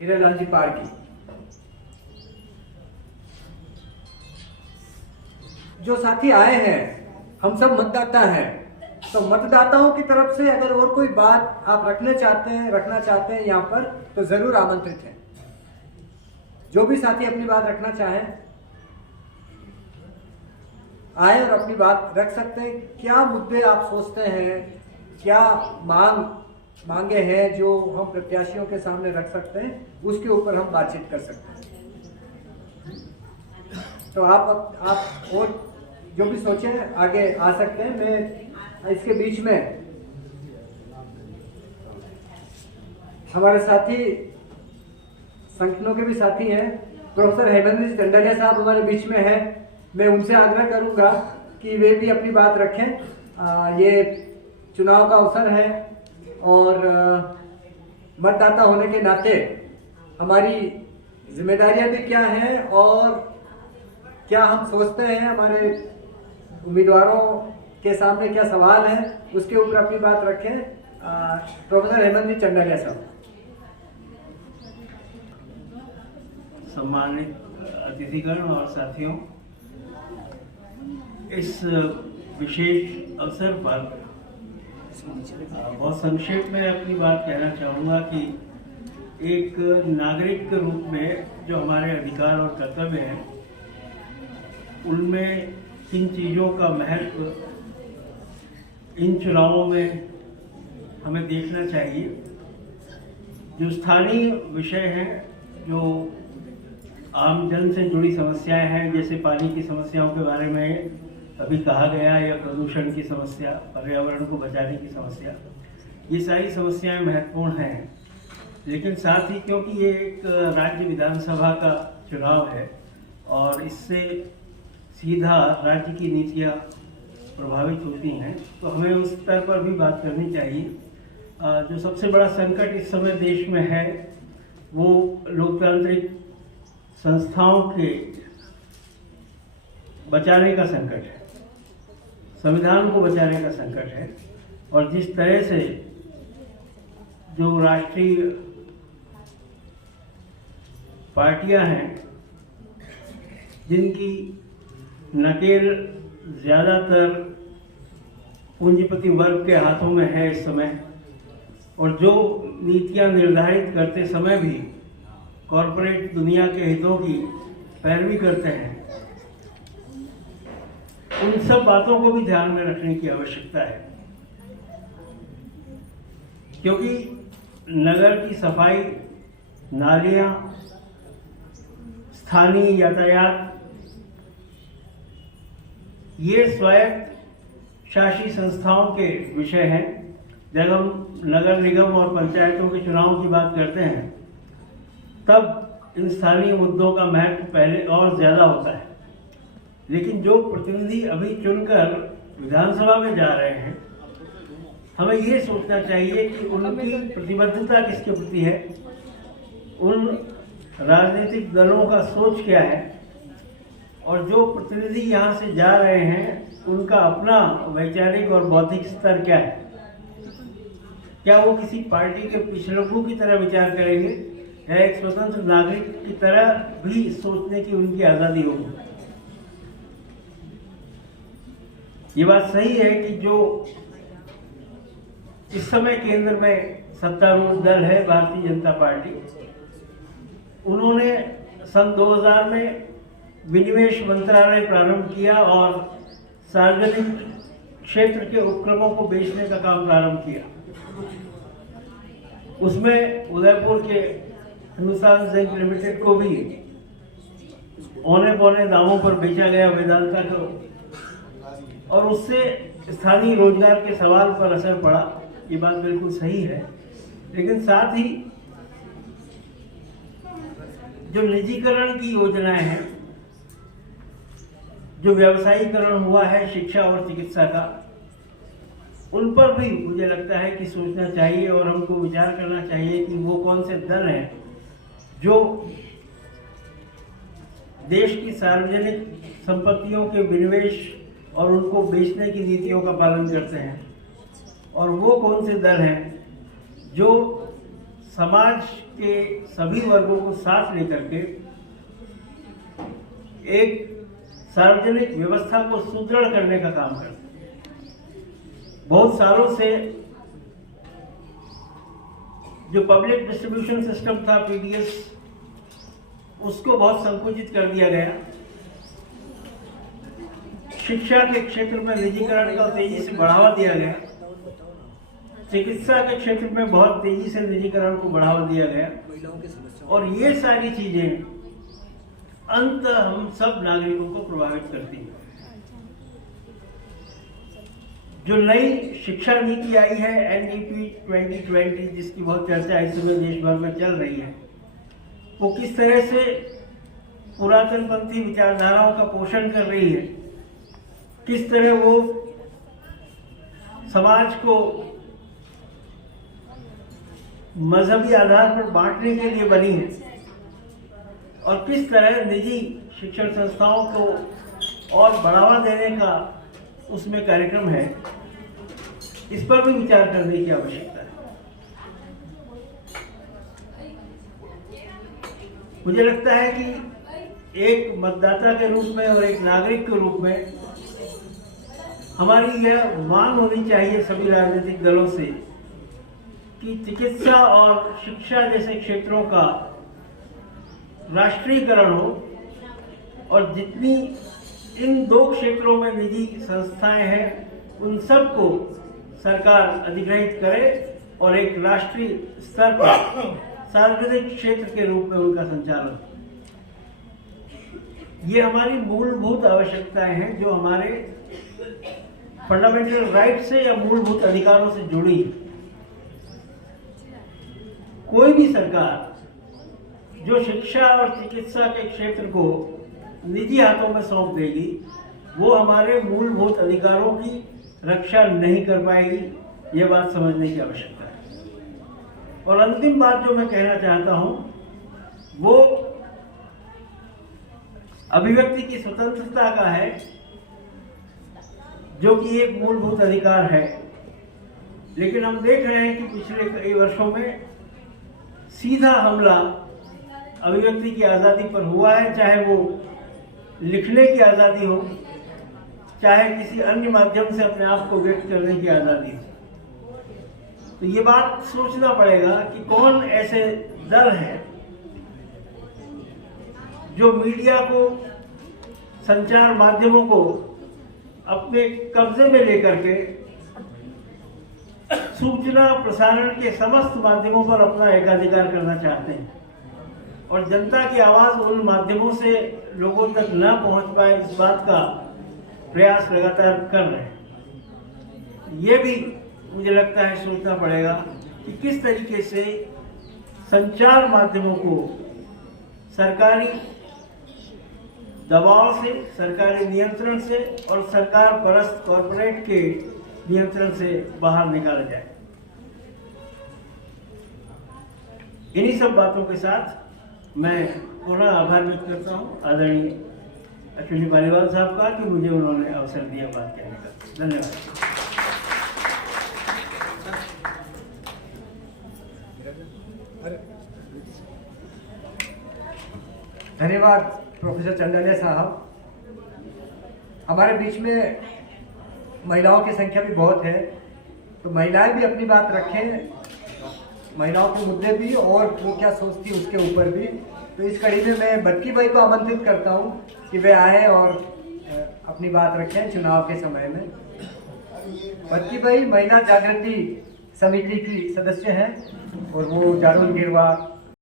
हीरालाल जी पार की। जो साथी आए हैं हम सब मतदाता हैं, तो मतदाताओं की तरफ से अगर और कोई बात आप रखना चाहते हैं यहाँ पर, तो जरूर आमंत्रित हैं। जो भी साथी अपनी बात रखना चाहें आए और अपनी बात रख सकते हैं। क्या मुद्दे आप सोचते हैं, क्या मांगे हैं जो हम प्रत्याशियों के सामने रख सकते हैं, उसके ऊपर हम बातचीत कर सकते हैं। तो आप और जो भी सोचें आगे आ सकते हैं। मैं इसके बीच में हमारे साथी संगठनों के भी साथी हैं, प्रोफेसर हेमंत जी टंडलिया साहब हमारे बीच में हैं। मैं उनसे आग्रह करूंगा कि वे भी अपनी बात रखें। ये चुनाव का अवसर है और मतदाता होने के नाते हमारी जिम्मेदारियां भी क्या हैं और क्या हम सोचते हैं, हमारे उम्मीदवारों के सामने क्या सवाल है, उसके ऊपर अपनी बात रखें। प्रोफेसर हेमंत जी टंडलिया साहब। सम्मानित अतिथिगण और साथियों, इस विशेष अवसर पर बहुत संक्षेप में अपनी बात कहना चाहूँगा कि एक नागरिक के रूप में जो हमारे अधिकार और कर्तव्य हैं, उनमें किन चीज़ों का महत्व इन चुनावों में हमें देखना चाहिए। जो स्थानीय विषय हैं, जो आम जन से जुड़ी समस्याएं हैं, जैसे पानी की समस्याओं के बारे में अभी कहा गया, या प्रदूषण की समस्या, पर्यावरण को बचाने की समस्या, ये सारी समस्याएं महत्वपूर्ण हैं। लेकिन साथ ही क्योंकि ये एक राज्य विधानसभा का चुनाव है और इससे सीधा राज्य की नीतियाँ प्रभावित होती हैं, तो हमें उस स्तर पर भी बात करनी चाहिए। जो सबसे बड़ा संकट इस समय देश में है, वो लोकतांत्रिक संस्थाओं के बचाने का संकट है, संविधान को बचाने का संकट है। और जिस तरह से जो राष्ट्रीय पार्टियां हैं, जिनकी नकेल ज़्यादातर पूंजीपति वर्ग के हाथों में है इस समय, और जो नीतियां निर्धारित करते समय भी कॉरपोरेट दुनिया के हितों की पैरवी करते हैं, उन सब बातों को भी ध्यान में रखने की आवश्यकता है। क्योंकि नगर की सफाई, नालियां, स्थानीय यातायात, ये स्वायत्त शासी संस्थाओं के विषय हैं। जब हम नगर निगम और पंचायतों के चुनाव की बात करते हैं, तब इन स्थानीय मुद्दों का महत्व पहले और ज्यादा होता है। लेकिन जो प्रतिनिधि अभी चुनकर विधानसभा में जा रहे हैं, हमें ये सोचना चाहिए कि उनकी प्रतिबद्धता किसके प्रति है, उन राजनीतिक दलों का सोच क्या है, और जो प्रतिनिधि यहाँ से जा रहे हैं उनका अपना वैचारिक और बौद्धिक स्तर क्या है। क्या वो किसी पार्टी के पिछड़ों की तरह विचार करेंगे, या एक स्वतंत्र नागरिक की तरह भी सोचने की उनकी आज़ादी होगी। ये बात सही है कि जो इस समय केंद्र में सत्तारूढ़ दल है, भारतीय जनता पार्टी, उन्होंने सन 2000 में विनिवेश मंत्रालय प्रारंभ किया और सार्वजनिक क्षेत्र के उपक्रमों को बेचने का काम प्रारंभ किया। उसमें उदयपुर के हिंदुस्तान जिंक लिमिटेड को भी औने पौने दामों पर बेचा गया वेदांता को, और उससे स्थानीय रोजगार के सवाल पर असर पड़ा। ये बात बिल्कुल सही है। लेकिन साथ ही जो निजीकरण की योजनाएं हैं, जो व्यवसायीकरण हुआ है शिक्षा और चिकित्सा का, उन पर भी मुझे लगता है कि सोचना चाहिए और हमको विचार करना चाहिए कि वो कौन से दल हैं जो देश की सार्वजनिक संपत्तियों के विनिवेश और उनको बेचने की नीतियों का पालन करते हैं, और वो कौन से दल हैं जो समाज के सभी वर्गों को साथ लेकर के एक सार्वजनिक व्यवस्था को सुदृढ़ करने का काम करते हैं। बहुत सालों से जो पब्लिक डिस्ट्रीब्यूशन सिस्टम था पीडीएस, उसको बहुत संकुचित कर दिया गया। शिक्षा के क्षेत्र में निजीकरण का तेजी से बढ़ावा दिया गया। चिकित्सा के क्षेत्र में बहुत तेजी से निजीकरण को बढ़ावा दिया गया। और ये सारी चीजें अंत हम सब नागरिकों को प्रभावित करती हैं। जो नई शिक्षा नीति आई है एनईपी 2020, जिसकी बहुत चर्चा इस समय देश भर में चल रही है, वो किस तरह से पुरातनपंथी विचारधाराओं का पोषण कर रही है, किस तरह वो समाज को मजहबी आधार पर बांटने के लिए बनी है, और किस तरह निजी शिक्षण संस्थाओं को और बढ़ावा देने का उसमें कार्यक्रम है, इस पर भी विचार करने की आवश्यकता है। मुझे लगता है कि एक मतदाता के रूप में और एक नागरिक के रूप में हमारी यह मांग होनी चाहिए सभी राजनीतिक दलों से कि चिकित्सा और शिक्षा जैसे क्षेत्रों का राष्ट्रीयकरण हो, और जितनी इन दो क्षेत्रों में निजी संस्थाएं हैं उन सबको सरकार अधिग्रहित करे और एक राष्ट्रीय स्तर पर सार्वजनिक क्षेत्र के रूप में उनका संचालन। ये हमारी मूलभूत आवश्यकताएं हैं जो हमारे फंडामेंटल राइट से या मूलभूत अधिकारों से जुड़ी। कोई भी सरकार जो शिक्षा और चिकित्सा के क्षेत्र को निजी हाथों में सौंप देगी, वो हमारे मूलभूत अधिकारों की रक्षा नहीं कर पाएगी। ये बात समझने की आवश्यकता है। और अंतिम बात जो मैं कहना चाहता हूं, वो अभिव्यक्ति की स्वतंत्रता का है, जो कि एक मूलभूत अधिकार है। लेकिन हम देख रहे हैं कि पिछले कई वर्षों में सीधा हमला अभिव्यक्ति की आज़ादी पर हुआ है, चाहे वो लिखने की आज़ादी हो, चाहे किसी अन्य माध्यम से अपने आप को व्यक्त करने की आज़ादी हो। तो ये बात सोचना पड़ेगा कि कौन ऐसे दल हैं जो मीडिया को, संचार माध्यमों को अपने कब्जे में लेकर के सूचना प्रसारण के समस्त माध्यमों पर अपना एकाधिकार करना चाहते हैं, और जनता की आवाज उन माध्यमों से लोगों तक न पहुंच पाए, इस बात का प्रयास लगातार कर रहे हैं। ये भी मुझे लगता है सोचना पड़ेगा कि किस तरीके से संचार माध्यमों को सरकारी दबाव से, सरकारी नियंत्रण से और सरकार परस्त कॉर्पोरेट के नियंत्रण से बाहर निकाला जाए। इन्हीं सब बातों के साथ मैं पुनः आभार व्यक्त करता हूँ आदरणीय अश्विनी पालीवाल साहब का कि मुझे उन्होंने अवसर दिया बात कहने का। धन्यवाद। धन्यवाद प्रोफेसर चंडालिया साहब। हमारे बीच में महिलाओं की संख्या भी बहुत है, तो महिलाएं भी अपनी बात रखें, महिलाओं के मुद्दे भी और वो क्या सोचती है उसके ऊपर भी। तो इस कड़ी में मैं बटकी भाई को आमंत्रित करता हूं कि वे आए और अपनी बात रखें चुनाव के समय में। बटकी भाई महिला जागृति समिति की सदस्य हैं और वो जारुल गिरवा